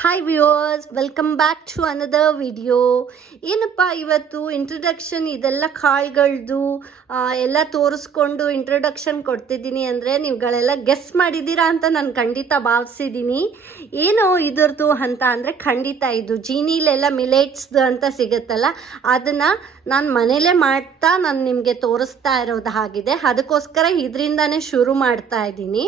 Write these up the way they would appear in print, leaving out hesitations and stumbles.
Hi viewers, welcome back to another video. ಏನಪ್ಪ ಇವತ್ತು introduction ಇದೆಲ್ಲ ಕಾಳುಗಳದ್ದು ಎಲ್ಲ ತೋರಿಸ್ಕೊಂಡು ಇಂಟ್ರಡಕ್ಷನ್ ಕೊಡ್ತಿದ್ದೀನಿ ಅಂದರೆ ನೀವುಗಳೆಲ್ಲ ಗೆಸ್ ಮಾಡಿದ್ದೀರಾ ಅಂತ ನಾನು ಖಂಡಿತ ಭಾವಿಸಿದ್ದೀನಿ. ಏನು ಇದರದ್ದು ಅಂತ ಅಂದರೆ ಖಂಡಿತ ಇದು ಜೀನಿಲೆಲ್ಲ ಮಿಲೆಟ್ಸ್ದು ಅಂತ ಸಿಗುತ್ತಲ್ಲ, ಅದನ್ನು ನಾನು ಮನೇಲೇ ಮಾಡ್ತಾ ನಾನು ನಿಮಗೆ ತೋರಿಸ್ತಾ ಇರೋದು ಆಗಿದೆ. ಅದಕ್ಕೋಸ್ಕರ ಇದರಿಂದಾನೇ ಶುರು ಮಾಡ್ತಾ ಇದ್ದೀನಿ.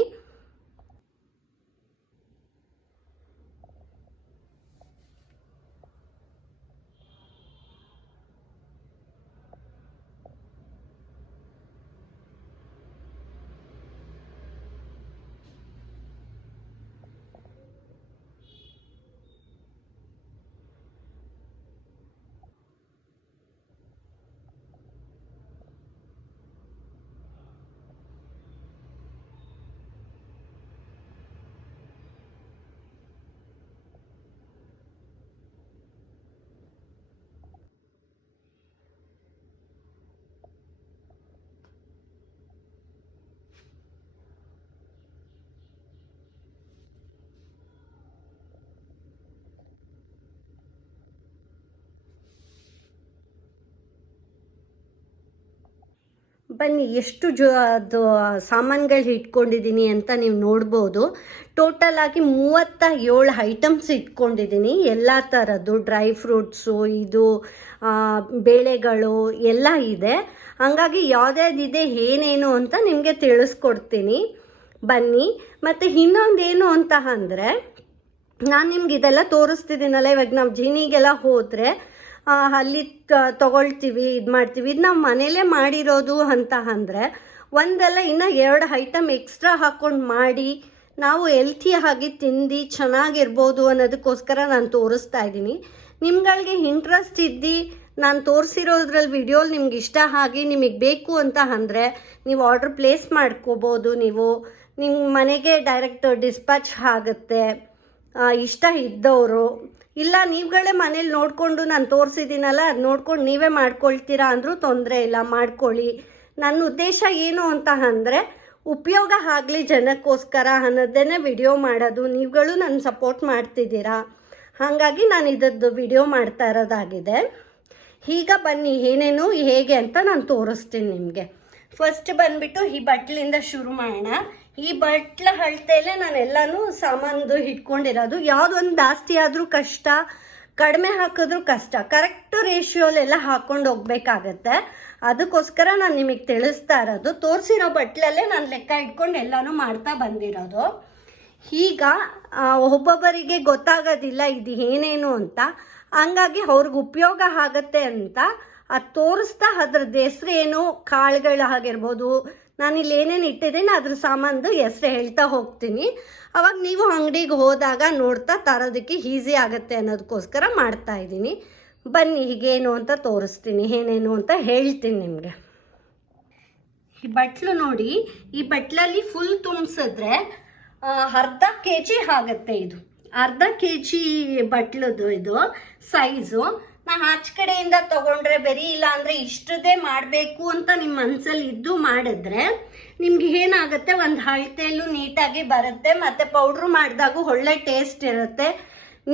ಬನ್ನಿ, ಎಷ್ಟು ಅದು ಸಾಮಾನುಗಳು ಇಟ್ಕೊಂಡಿದ್ದೀನಿ ಅಂತ ನೀವು ನೋಡ್ಬೋದು. ಟೋಟಲ್ ಆಗಿ 37 ಐಟಮ್ಸ್ ಇಟ್ಕೊಂಡಿದ್ದೀನಿ. ಎಲ್ಲ ಥರದ್ದು ಡ್ರೈ ಫ್ರೂಟ್ಸು, ಇದು ಬೇಳೆಗಳು ಎಲ್ಲ ಇದೆ. ಹಾಗಾಗಿ ಯಾವುದ್ಯಾವ್ದಿದೆ ಏನೇನು ಅಂತ ನಿಮಗೆ ತಿಳಿಸ್ಕೊಡ್ತೀನಿ ಬನ್ನಿ. ಮತ್ತು ಇನ್ನೊಂದೇನು ಅಂತ ಅಂದರೆ, ನಾನು ನಿಮ್ಗೆ ಇದೆಲ್ಲ ತೋರಿಸ್ತಿದ್ದೀನಲ್ಲ, ಇವಾಗ ನಾವು ಜೀನಿಗೆಲ್ಲ ಹೋದರೆ ಅಲ್ಲಿ ತೊಗೊಳ್ತೀವಿ, ಇದು ಮಾಡ್ತೀವಿ. ಇದು ನಾವು ಮನೇಲೇ ಮಾಡಿರೋದು ಅಂತ ಅಂದರೆ ಒಂದಲ್ಲ ಇನ್ನೂ 2 ಐಟಮ್ ಎಕ್ಸ್ಟ್ರಾ ಹಾಕ್ಕೊಂಡು ಮಾಡಿ ನಾವು ಹೆಲ್ತಿಯಾಗಿ ತಿಂದು ಚೆನ್ನಾಗಿರ್ಬೋದು ಅನ್ನೋದಕ್ಕೋಸ್ಕರ ನಾನು ತೋರಿಸ್ತಾ ಇದ್ದೀನಿ. ನಿಮ್ಗಳಿಗೆ ಇಂಟ್ರೆಸ್ಟ್ ಇದ್ದು ನಾನು ತೋರಿಸಿರೋದ್ರಲ್ಲಿ ವಿಡಿಯೋಲಿ ನಿಮ್ಗೆ ಇಷ್ಟ ಆಗಿ ನಿಮಗೆ ಬೇಕು ಅಂತ ಅಂದರೆ ನೀವು ಆರ್ಡ್ರ್ ಪ್ಲೇಸ್ ಮಾಡ್ಕೋಬೋದು. ನಿಮ್ಮ ಮನೆಗೆ ಡೈರೆಕ್ಟ್ ಡಿಸ್ಪ್ಯಾಚ್ ಆಗುತ್ತೆ ಇಷ್ಟ ಇದ್ದವರು. ಇಲ್ಲ ನೀವುಗಳೇ ಮನೇಲಿ ನೋಡಿಕೊಂಡು ನಾನು ತೋರಿಸಿದ್ದೀನಲ್ಲ, ಅದು ನೋಡ್ಕೊಂಡು ನೀವೇ ಮಾಡ್ಕೊಳ್ತೀರಾ ಅಂದರೂ ತೊಂದರೆ ಇಲ್ಲ, ಮಾಡ್ಕೊಳ್ಳಿ. ನನ್ನ ಉದ್ದೇಶ ಏನು ಅಂತ ಅಂದರೆ ಉಪಯೋಗ ಆಗಲಿ ಜನಕ್ಕೋಸ್ಕರ ಅನ್ನೋದೇ ವಿಡಿಯೋ ಮಾಡೋದು. ನೀವುಗಳು ನನ್ನ ಸಪೋರ್ಟ್ ಮಾಡ್ತಿದ್ದೀರಾ, ಹಾಗಾಗಿ ನಾನು ಇದದ್ದು ವಿಡಿಯೋ ಮಾಡ್ತಾ ಇರೋದಾಗಿದೆ. ಈಗ ಬನ್ನಿ ಏನೇನು ಹೇಗೆ ಅಂತ ನಾನು ತೋರಿಸ್ತೀನಿ ನಿಮಗೆ. ಫಸ್ಟ್ ಬಂದುಬಿಟ್ಟು ಈ ಬಟ್ಲಿಂದ ಶುರು ಮಾಡೋಣ. ಈ ಬಟ್ಲ ಅಳತೆಯಲ್ಲೇ ನಾನು ಎಲ್ಲನೂ ಸಾಮಾನು ಇಟ್ಕೊಂಡಿರೋದು. ಯಾವುದೊಂದು ಜಾಸ್ತಿ ಆದರೂ ಕಷ್ಟ, ಕಡಿಮೆ ಹಾಕಿದ್ರೂ ಕಷ್ಟ. ಕರೆಕ್ಟ್ ರೇಷಿಯೋಲೆಲ್ಲ ಹಾಕ್ಕೊಂಡು ಹೋಗ್ಬೇಕಾಗತ್ತೆ. ಅದಕ್ಕೋಸ್ಕರ ನಾನು ನಿಮಗೆ ತಿಳಿಸ್ತಾ ಇರೋದು. ತೋರಿಸಿರೋ ಬಟ್ಲಲ್ಲೇ ನಾನು ಲೆಕ್ಕ ಇಟ್ಕೊಂಡು ಎಲ್ಲನೂ ಮಾಡ್ತಾ ಬಂದಿರೋದು. ಈಗ ಒಬ್ಬೊಬ್ಬರಿಗೆ ಗೊತ್ತಾಗೋದಿಲ್ಲ ಇದು ಏನೇನು ಅಂತ, ಹಂಗಾಗಿ ಅವ್ರಿಗೆ ಉಪಯೋಗ ಆಗತ್ತೆ ಅಂತ ಅದು ತೋರಿಸ್ತಾ ಅದ್ರದ್ದು ಹೆಸ್ರು ಏನು, ಕಾಳುಗಳಾಗಿರ್ಬೋದು, ನಾನಿಲ್ಲಿ ಏನೇನು ಇಟ್ಟಿದ್ದೀನಿ ಅದ್ರ ಸಾಮಾನ್ದು ಹೆಸ್ರು ಹೇಳ್ತಾ ಹೋಗ್ತೀನಿ. ಅವಾಗ ನೀವು ಅಂಗಡಿಗೆ ಹೋದಾಗ ನೋಡ್ತಾ ತರೋದಕ್ಕೆ ಈಸಿ ಆಗುತ್ತೆ ಅನ್ನೋದಕ್ಕೋಸ್ಕರ ಮಾಡ್ತಾ ಇದ್ದೀನಿ. ಬನ್ನಿ ಹೀಗೇನು ಅಂತ ತೋರಿಸ್ತೀನಿ, ಏನೇನು ಅಂತ ಹೇಳ್ತೀನಿ ನಿಮಗೆ. ಈ ಬಟ್ಲು ನೋಡಿ, ಈ ಬಟ್ಲಲ್ಲಿ ಫುಲ್ ತುಂಬಿಸಿದ್ರೆ ಅರ್ಧ kg ಆಗುತ್ತೆ. ಇದು ಅರ್ಧ kg ಬಟ್ಲದು ಇದು ಸೈಜು. ನಾನು ಆಚೆ ಕಡೆಯಿಂದ ತಗೊಂಡ್ರೆ ಬರೀ ಇಲ್ಲ ಅಂದರೆ ಇಷ್ಟದೇ ಮಾಡಬೇಕು ಅಂತ ನಿಮ್ಮ ಮನಸ್ಸಲ್ಲಿ ಇದ್ದು ಮಾಡಿದ್ರೆ ನಿಮ್ಗೆ ಏನಾಗುತ್ತೆ, ಒಂದು ಅಳತೆಯಲ್ಲೂ ನೀಟಾಗಿ ಬರುತ್ತೆ, ಮತ್ತು ಪೌಡ್ರು ಮಾಡಿದಾಗೂ ಒಳ್ಳೆ ಟೇಸ್ಟ್ ಇರುತ್ತೆ.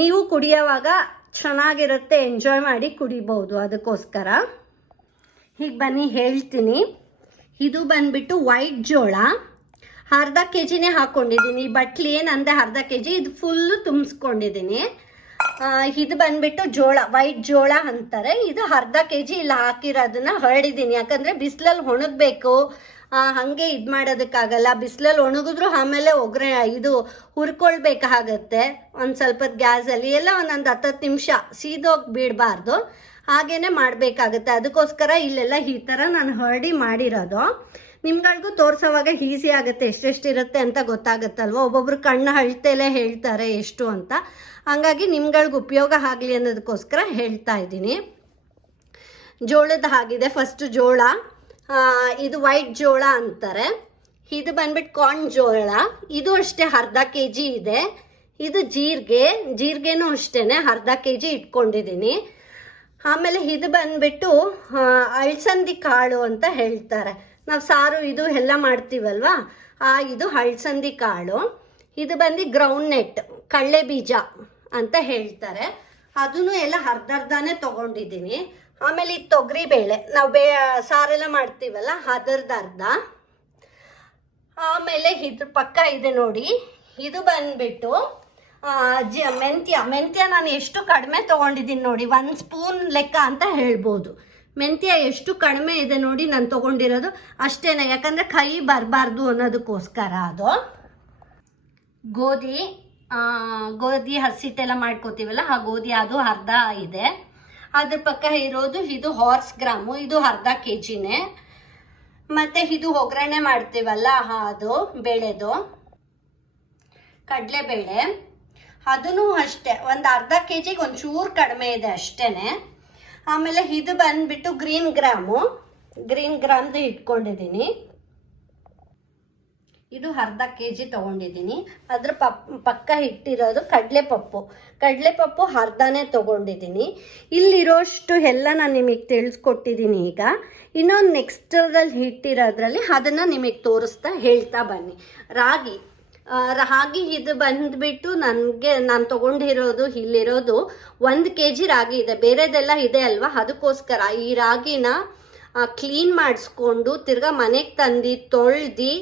ನೀವು ಕುಡಿಯೋವಾಗ ಚೆನ್ನಾಗಿರುತ್ತೆ, ಎಂಜಾಯ್ ಮಾಡಿ ಕುಡಿಬೋದು. ಅದಕ್ಕೋಸ್ಕರ ಹೀಗೆ ಬನ್ನಿ ಹೇಳ್ತೀನಿ. ಇದು ಬಂದುಬಿಟ್ಟು ವೈಟ್ ಜೋಳ, ಅರ್ಧ kgನೇ ಹಾಕ್ಕೊಂಡಿದ್ದೀನಿ. ಈ ಬಟ್ಲಿ ಏನಂದರೆ ಅರ್ಧ kg, ಇದು ಫುಲ್ಲು ತುಂಬಿಸ್ಕೊಂಡಿದ್ದೀನಿ. ಇದು ಬಂದ್ಬಿಟ್ಟು ಜೋಳ, ವೈಟ್ ಜೋಳ ಅಂತಾರೆ. ಇದು ಅರ್ಧ kg ಇಲ್ಲ ಹಾಕಿರೋದನ್ನ ಹರಡಿದ್ದೀನಿ. ಯಾಕಂದರೆ ಬಿಸಿಲಲ್ಲಿ ಒಣಗಬೇಕು, ಹಾಗೆ ಇದು ಮಾಡೋದಕ್ಕಾಗಲ್ಲ. ಬಿಸಿಲಲ್ಲಿ ಒಣಗಿದ್ರು ಆಮೇಲೆ ಇದು ಹುರ್ಕೊಳ್ಬೇಕಾಗತ್ತೆ. ಒಂದು ಸ್ವಲ್ಪ ಗ್ಯಾಸಲ್ಲಿ ಎಲ್ಲ ಒಂದೊಂದು 10 ನಿಮಿಷ ಸೀದೋಗಿ ಬಿಡಬಾರ್ದು, ಹಾಗೇ ಮಾಡಬೇಕಾಗತ್ತೆ. ಅದಕ್ಕೋಸ್ಕರ ಇಲ್ಲೆಲ್ಲ ಈ ಥರ ನಾನು ಹರಡಿ ಮಾಡಿರೋದು. ನಿಮ್ಗಳಿಗೂ ತೋರಿಸೋವಾಗ ಈಸಿ ಆಗುತ್ತೆ, ಎಷ್ಟೆಷ್ಟಿರುತ್ತೆ ಅಂತ ಗೊತ್ತಾಗುತ್ತಲ್ವ. ಒಬ್ಬೊಬ್ರು ಕಣ್ಣು ಅಳತೆಯಲ್ಲೇ ಹೇಳ್ತಾರೆ ಎಷ್ಟು ಅಂತ, ಹಾಗಾಗಿ ನಿಮ್ಗಳಿಗೆ ಉಪಯೋಗ ಆಗಲಿ ಅನ್ನೋದಕ್ಕೋಸ್ಕರ ಹೇಳ್ತಾ ಇದ್ದೀನಿ. ಜೋಳದ ಆಗಿದೆ. ಫಸ್ಟ್ ಜೋಳ, ಇದು ವೈಟ್ ಜೋಳ ಅಂತಾರೆ. ಇದು ಬಂದ್ಬಿಟ್ಟು ಕಾರ್ನ್ ಜೋಳ, ಇದು ಅಷ್ಟೇ ಅರ್ಧ kg ಇದೆ. ಇದು ಜೀರಿಗೆನೂ ಅಷ್ಟೇ ಅರ್ಧ kg ಇಟ್ಕೊಂಡಿದ್ದೀನಿ. ಆಮೇಲೆ ಇದು ಬಂದ್ಬಿಟ್ಟು ಅಳಸಂದಿ ಕಾಳು ಅಂತ ಹೇಳ್ತಾರೆ. ನಾವು ಸಾರು ಇದು ಎಲ್ಲ ಮಾಡ್ತೀವಲ್ವ, ಇದು ಅಳಸಂದಿ ಕಾಳು. ಇದು ಬಂದು ಗ್ರೌಂಡ್ ನೆಟ್, ಕಡಲೆ ಬೀಜ ಅಂತ ಹೇಳ್ತಾರೆ. ಅದನ್ನು ಎಲ್ಲ ಅರ್ಧನೇ ತೊಗೊಂಡಿದ್ದೀನಿ. ಆಮೇಲೆ ಈ ತೊಗರಿ ಬೇಳೆ ನಾವು ಸಾರೆಲ್ಲ ಮಾಡ್ತೀವಲ್ಲ ಅದರದ್ದು ಅರ್ಧ. ಆಮೇಲೆ ಇದ್ರ ಪಕ್ಕ ಇದೆ ನೋಡಿ, ಇದು ಬಂದ್ಬಿಟ್ಟು ಮೆಂತ್ಯ ನಾನು ಎಷ್ಟು ಕಡಿಮೆ ತೊಗೊಂಡಿದ್ದೀನಿ ನೋಡಿ, 1 ಸ್ಪೂನ್ ಲೆಕ್ಕ ಅಂತ ಹೇಳ್ಬೋದು. ಮೆಂತ್ಯ ಎಷ್ಟು ಕಡಿಮೆ ಇದೆ ನೋಡಿ ನಾನು ತೊಗೊಂಡಿರೋದು ಅಷ್ಟೇನೆ, ಯಾಕಂದರೆ ಕೈ ಬರಬಾರ್ದು ಅನ್ನೋದಕ್ಕೋಸ್ಕರ. ಅದು ಗೋಧಿ ಹಸಿಟ್ಟೆಲ್ಲ ಮಾಡ್ಕೋತೀವಲ್ಲ ಆ ಗೋಧಿ, ಅದು ಅರ್ಧ ಇದೆ. ಅದ್ರ ಪಕ್ಕ ಇರೋದು ಇದು ಹಾರ್ಸ್ ಗ್ರಾಮು, ಇದು ಅರ್ಧ ಕೆಜಿನೇ. ಮತ್ತು ಇದು ಒಗ್ಗರಣೆ ಮಾಡ್ತೀವಲ್ಲ ಅದು ಬೇಳೆದು ಕಡಲೆಬೇಳೆ, ಅದೂ ಅಷ್ಟೇ ಒಂದು ಅರ್ಧ ಕೆಜಿಗೆ ಒಂಚೂರು ಕಡಿಮೆ ಇದೆ ಅಷ್ಟೇನೆ. ಆಮೇಲೆ ಇದು ಬಂದ್ಬಿಟ್ಟು ಗ್ರೀನ್ ಗ್ರಾಮ್ದು ಇಟ್ಕೊಂಡಿದ್ದೀನಿ. ಇದು ಅರ್ಧ ಕೆಜಿ ತೊಗೊಂಡಿದ್ದೀನಿ. ಅದ್ರ ಪಕ್ಕ ಇಟ್ಟಿರೋದು ಕಡಲೆಪಪ್ಪು ಅರ್ಧನೇ ತೊಗೊಂಡಿದ್ದೀನಿ. ಇಲ್ಲಿರೋಷ್ಟು ಎಲ್ಲ ನಾನು ನಿಮಗೆ ತಿಳಿಸ್ಕೊಟ್ಟಿದ್ದೀನಿ. ಈಗ ಇನ್ನೊಂದು ನೆಕ್ಸ್ಟಲ್ಲಿ ಇಟ್ಟಿರೋದ್ರಲ್ಲಿ ಅದನ್ನು ನಿಮಗೆ ತೋರಿಸ್ತಾ ಹೇಳ್ತಾ ಬನ್ನಿ. ರಾಗಿ ಇದು ಬಂದ್ಬಿಟ್ಟು ನಾನು ತೊಗೊಂಡಿರೋದು ಇಲ್ಲಿರೋದು 1 ಕೆಜಿ ರಾಗಿ ಇದೆ. ಬೇರೆದೆಲ್ಲ ಇದೆ ಅಲ್ವಾ, ಅದಕ್ಕೋಸ್ಕರ ಈ ರಾಗಿನ ಕ್ಲೀನ್ ಮಾಡಿಸ್ಕೊಂಡು ತಿರ್ಗಾ ಮನೆಗೆ ತಂದು ತೊಳ್ದು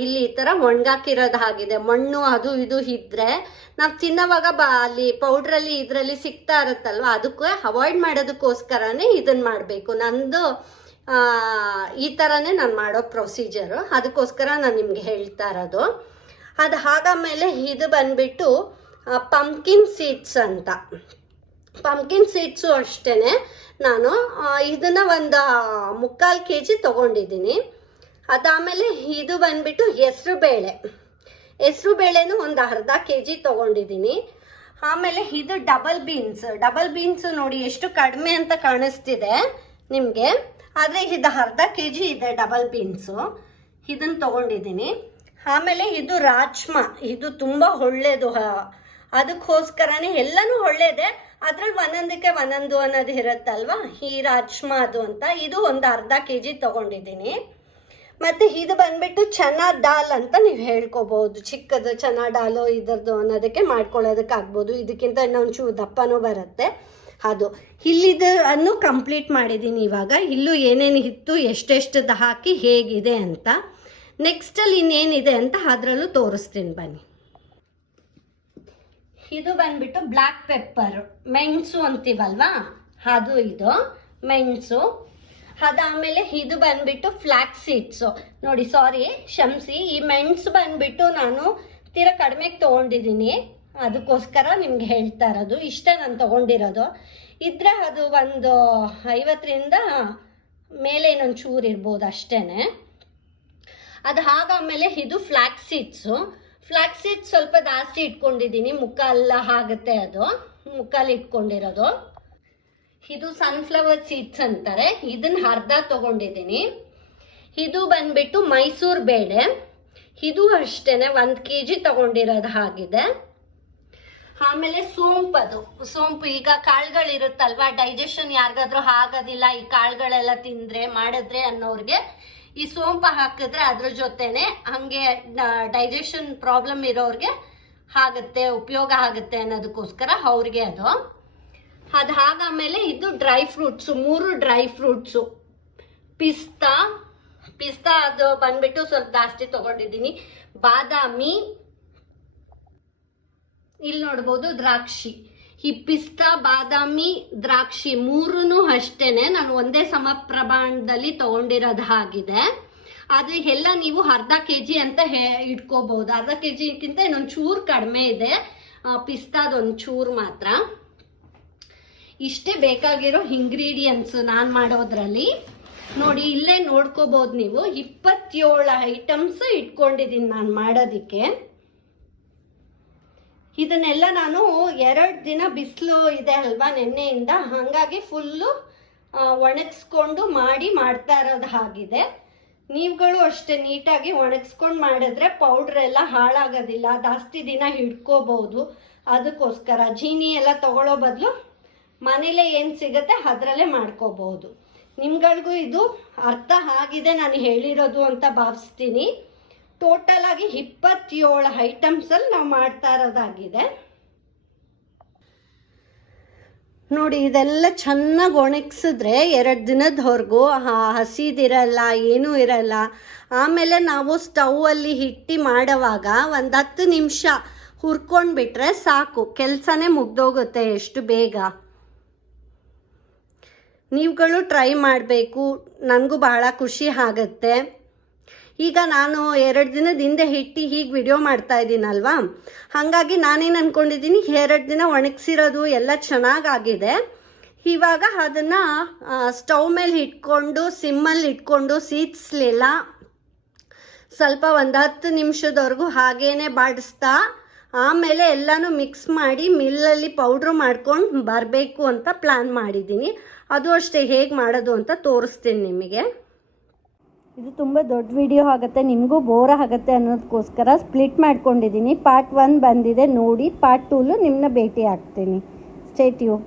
ಇಲ್ಲಿ ಈ ಥರ ಒಣಗಾಕಿರೋದು ಆಗಿದೆ. ಮಣ್ಣು ಅದು ಇದು ಇದ್ದರೆ ನಾವು ತಿನ್ನೋವಾಗ ಅಲ್ಲಿ ಪೌಡ್ರಲ್ಲಿ ಇದರಲ್ಲಿ ಸಿಗ್ತಾ ಇರುತ್ತಲ್ವ, ಅದಕ್ಕೆ ಅವಾಯ್ಡ್ ಮಾಡೋದಕ್ಕೋಸ್ಕರನೇ ಇದನ್ನು ಮಾಡಬೇಕು. ನಂದು ಈ ಥರನೇ ನಾನು ಮಾಡೋ ಪ್ರೊಸೀಜರು, ಅದಕ್ಕೋಸ್ಕರ ನಾನು ನಿಮಗೆ ಹೇಳ್ತಾ ಇರೋದು. ಅದು ಆಮೇಲೆ ಇದು ಬಂದ್ಬಿಟ್ಟು ಪಂಪ್ಕಿನ್ ಸೀಡ್ಸ್ ಅಂತ. ಪಂಪ್ಕಿನ್ ಸೀಡ್ಸು ಅಷ್ಟೇ ನಾನು ಇದನ್ನು ಒಂದು 3/4 ಕೆಜಿ ತೊಗೊಂಡಿದ್ದೀನಿ. ಅದಾದಮೇಲೆ ಇದು ಬಂದ್ಬಿಟ್ಟು ಹೆಸರು ಬೇಳೆನೂ ಒಂದು ಅರ್ಧ ಕೆಜಿ ತೊಗೊಂಡಿದ್ದೀನಿ. ಆಮೇಲೆ ಇದು ಡಬಲ್ ಬೀನ್ಸ್ ನೋಡಿ ಎಷ್ಟು ಕಡಿಮೆ ಅಂತ ಕಾಣಿಸ್ತಿದೆ ನಿಮಗೆ, ಆದರೆ ಇದು ಅರ್ಧ ಕೆಜಿ ಇದೆ ಡಬಲ್ ಬೀನ್ಸು, ಇದನ್ನು ತೊಗೊಂಡಿದ್ದೀನಿ. ಆಮೇಲೆ ಇದು ರಾಜ್ಮಾ, ಇದು ತುಂಬ ಒಳ್ಳೆಯದು, ಅದಕ್ಕೋಸ್ಕರನೇ ಎಲ್ಲನೂ ಒಳ್ಳೆಯದೇ, ಅದ್ರಲ್ಲಿ ಒಂದೊಂದಕ್ಕೆ ಒಂದೊಂದು ಅನ್ನೋದು ಇರುತ್ತಲ್ವ, ಈ ರಾಜ್ಮಾ ಅದು ಅಂತ. ಇದು ಒಂದು ಅರ್ಧ ಕೆಜಿ ತೊಗೊಂಡಿದ್ದೀನಿ. ಮತ್ತು ಇದು ಬಂದ್ಬಿಟ್ಟು ಚನಾ ದಾಲ್ ಅಂತ ನೀವು ಹೇಳ್ಕೊಬೋದು, ಚಿಕ್ಕದು ಚನಾ ಡಾಲು ಇದರದ್ದು ಅನ್ನೋದಕ್ಕೆ ಮಾಡ್ಕೊಳ್ಳೋದಕ್ಕಾಗ್ಬೋದು. ಇದಕ್ಕಿಂತ ಇನ್ನೊಂಚೂರು ದಪ್ಪನೂ ಬರುತ್ತೆ. ಅದು ಇಲ್ಲಿದನ್ನು ಕಂಪ್ಲೀಟ್ ಮಾಡಿದ್ದೀನಿ. ಇವಾಗ ಇಲ್ಲೂ ಏನೇನು ಇತ್ತು, ಎಷ್ಟೆಷ್ಟದ್ದು ಹಾಕಿ ಹೇಗಿದೆ ಅಂತ. ನೆಕ್ಸ್ಟಲ್ಲಿ ಇನ್ನೇನಿದೆ ಅಂತ ಅದರಲ್ಲೂ ತೋರಿಸ್ತೀನಿ ಬನ್ನಿ. ಇದು ಬಂದ್ಬಿಟ್ಟು ಬ್ಲ್ಯಾಕ್ ಪೆಪ್ಪರ್, ಮೆಣಸು ಅಂತೀವಲ್ವಾ ಅದು, ಇದು ಮೆಣಸು. ಅದಾದಮೇಲೆ ಇದು ಬಂದ್ಬಿಟ್ಟು ಫ್ಲ್ಯಾಕ್ಸ್ ಸೀಡ್ಸು ನೋಡಿ, ಕ್ಷಮಿಸಿ, ಈ ಮೆಣಸು ಬಂದ್ಬಿಟ್ಟು ನಾನು ತೀರಾ ಕಡಿಮೆಗೆ ತೊಗೊಂಡಿದ್ದೀನಿ, ಅದಕ್ಕೋಸ್ಕರ ನಿಮ್ಗೆ ಹೇಳ್ತಾ ಇರೋದು. ಇಷ್ಟ ನಾನು ತೊಗೊಂಡಿರೋದು. ಇದ್ರೆ ಅದು ಒಂದು 50ರಿಂದ ಮೇಲೆ ಇನ್ನೊಂದು ಚೂರು ಇರ್ಬೋದು ಅಷ್ಟೇ. ಅದು ಆಮೇಲೆ ಇದು ಫ್ಲ್ಯಾಕ್ಸ್ ಸೀಡ್ಸ್ ಸ್ವಲ್ಪ ಜಾಸ್ತಿ ಇಟ್ಕೊಂಡಿದ್ದೀನಿ, ಮುಕ್ಕಾಲ ಆಗುತ್ತೆ, ಅದು ಮುಕ್ಕಾಲು ಇಟ್ಕೊಂಡಿರೋದು. ಇದು ಸನ್ಫ್ಲವರ್ ಸೀಡ್ಸ್ ಅಂತಾರೆ, ಇದನ್ನ ಅರ್ಧ ತೊಗೊಂಡಿದ್ದೀನಿ. ಇದು ಬಂದ್ಬಿಟ್ಟು ಮೈಸೂರು ಬೇಳೆ, ಇದು ಅಷ್ಟೇ 1 ಕೆಜಿ ತೊಗೊಂಡಿರೋದು ಆಗಿದೆ. ಆಮೇಲೆ ಸೋಂಪು ಈಗ ಕಾಳುಗಳಿರುತ್ತಲ್ವ, ಡೈಜೆಷನ್ ಯಾರಿಗಾದ್ರೂ ಆಗೋದಿಲ್ಲ ಈ ಕಾಳುಗಳೆಲ್ಲ ಮಾಡಿದ್ರೆ ಅನ್ನೋರಿಗೆ ಈ ಸೋಂಪು ಹಾಕಿದ್ರೆ ಅದ್ರ ಜೊತೆನೆ ಹಂಗೆ ಡೈಜೆಷನ್ ಪ್ರಾಬ್ಲಮ್ ಇರೋರಿಗೆ ಉಪಯೋಗ ಆಗುತ್ತೆ ಅನ್ನೋದಕ್ಕೋಸ್ಕರ ಅವ್ರಿಗೆ ಅದು ಆಮೇಲೆ ಇದು ಡ್ರೈ ಫ್ರೂಟ್ಸು, 3 ಡ್ರೈ ಫ್ರೂಟ್ಸು, ಪಿಸ್ತಾ ಅದು ಬಂದ್ಬಿಟ್ಟು ಸ್ವಲ್ಪ ಜಾಸ್ತಿ ತಗೊಂಡಿದ್ದೀನಿ. ಬಾದಾಮಿ, ಇಲ್ಲಿ ನೋಡ್ಬೋದು ದ್ರಾಕ್ಷಿ. ಈ ಪಿಸ್ತಾ, ಬಾದಾಮಿ, ದ್ರಾಕ್ಷಿ 3 ಅಷ್ಟೇನೆ ನಾನು ಒಂದೇ ಸಮ ಪ್ರಮಾಣದಲ್ಲಿ ತಗೊಂಡಿರೋದು ಆಗಿದೆ. ಆದ್ರೆ ಎಲ್ಲ ನೀವು ಅರ್ಧ ಕೆಜಿ ಅಂತ ಇಟ್ಕೋಬಹುದು. ಅರ್ಧ ಕೆಜಿಗಿಂತ ಇನ್ನೊಂದು ಚೂರು ಕಡಿಮೆ ಇದೆ, ಪಿಸ್ತಾದೊಂದು ಚೂರು ಮಾತ್ರ. ಇಷ್ಟೇ ಬೇಕಾಗಿರೋ ಇಂಗ್ರೀಡಿಯೆಂಟ್ಸ್ ನಾನು ಮಾಡೋದ್ರಲ್ಲಿ. ನೋಡಿ ಇಲ್ಲೇ ನೋಡ್ಕೋಬಹುದು ನೀವು, 27 ಐಟಮ್ಸ್ ಇಟ್ಕೊಂಡಿದ್ದೀನಿ ನಾನು ಮಾಡೋದಿಕ್ಕೆ. ಇದನ್ನೆಲ್ಲ ನಾನು 2 ದಿನ ಬಿಸಿಲು ಇದೆ ಅಲ್ವಾ ನೆನ್ನೆಯಿಂದ, ಹಾಗಾಗಿ ಫುಲ್ಲು ಒಣಗಿಸ್ಕೊಂಡು ಮಾಡ್ತಾ ಇರೋದು ಆಗಿದೆ. ನೀವುಗಳು ಅಷ್ಟೇ ನೀಟಾಗಿ ಒಣಗಿಸ್ಕೊಂಡು ಮಾಡಿದ್ರೆ ಪೌಡ್ರ್ ಎಲ್ಲ ಹಾಳಾಗೋದಿಲ್ಲ, ಜಾಸ್ತಿ ದಿನ ಹಿಡ್ಕೋಬಹುದು. ಅದಕ್ಕೋಸ್ಕರ ಜೀನಿ ಎಲ್ಲ ತಗೊಳ್ಳೋ ಬದಲು ಮನೇಲೆ ಏನು ಸಿಗುತ್ತೆ ಅದರಲ್ಲೇ ಮಾಡ್ಕೋಬಹುದು. ನಿಮ್ಗಳಿಗೂ ಇದು ಅರ್ಥ ಆಗಿದೆ ನಾನು ಹೇಳಿರೋದು ಅಂತ ಭಾವಿಸ್ತೀನಿ. ಟೋಟಲ್ ಆಗಿ 27 ಐಟಮ್ಸಲ್ಲಿ ನಾವು ಮಾಡ್ತಾ ಇರೋದಾಗಿದೆ. ನೋಡಿ ಇದೆಲ್ಲ ಚೆನ್ನಾಗಿ ಒಣಗಿಸಿದ್ರೆ 2 ದಿನದವರೆಗೂ ಹಸಿದಿರಲ್ಲ, ಏನೂ ಇರಲ್ಲ. ಆಮೇಲೆ ನಾವು ಸ್ಟೌವಲ್ಲಿ ಹಿಟ್ಟು ಮಾಡೋವಾಗ ಒಂದು 10 ನಿಮಿಷ ಹುರ್ಕೊಂಡ್ಬಿಟ್ರೆ ಸಾಕು, ಕೆಲಸನೇ ಮುಗ್ದೋಗುತ್ತೆ ಎಷ್ಟು ಬೇಗ. ನೀವುಗಳು ಟ್ರೈ ಮಾಡಬೇಕು, ನನಗೂ ಬಹಳ ಖುಷಿ ಆಗುತ್ತೆ. ಈಗ ನಾನು 2 ದಿನದ ಹಿಂದೆ ಹಿಟ್ಟು ಹೀಗೆ ವಿಡಿಯೋ ಮಾಡ್ತಾ ಇದ್ದೀನಲ್ವಾ, ಹಾಗಾಗಿ ನಾನೇನು ಅಂದ್ಕೊಂಡಿದ್ದೀನಿ, 2 ದಿನ ಒಣಗಿಸಿರೋದು ಎಲ್ಲ ಚೆನ್ನಾಗಾಗಿದೆ. ಇವಾಗ ಅದನ್ನು ಸ್ಟವ್ ಮೇಲೆ ಇಟ್ಕೊಂಡು ಸಿಮ್ಮಲ್ಲಿ ಇಟ್ಕೊಂಡು ಸೀದಿಸ್ಲಿಲ್ಲ, ಸ್ವಲ್ಪ ಒಂದು 10 ನಿಮಿಷದವರೆಗೂ ಹಾಗೇ ಬಾಡಿಸ್ತಾ ಆಮೇಲೆ ಎಲ್ಲನೂ ಮಿಕ್ಸ್ ಮಾಡಿ ಮಿಲ್ಲಲ್ಲಿ ಪೌಡ್ರು ಮಾಡ್ಕೊಂಡು ಬರಬೇಕು ಅಂತ ಪ್ಲ್ಯಾನ್ ಮಾಡಿದ್ದೀನಿ. ಅದು ಅಷ್ಟೇ, ಹೇಗೆ ಮಾಡೋದು ಅಂತ ತೋರಿಸ್ತೀನಿ ನಿಮಗೆ. ಇದು ತುಂಬ ದೊಡ್ಡ ವಿಡಿಯೋ ಆಗುತ್ತೆ, ನಿಮಗೂ ಬೋರ್ ಆಗುತ್ತೆ ಅನ್ನೋದಕ್ಕೋಸ್ಕರ ಸ್ಪ್ಲಿಟ್ ಮಾಡ್ಕೊಂಡಿದ್ದೀನಿ. ಪಾರ್ಟ್ 1 ಬಂದಿದೆ ನೋಡಿ, ಪಾರ್ಟ್ 2 ನಿಮ್ಮನ್ನ ಭೇಟಿ ಆಗ್ತೀನಿ. Stay tune.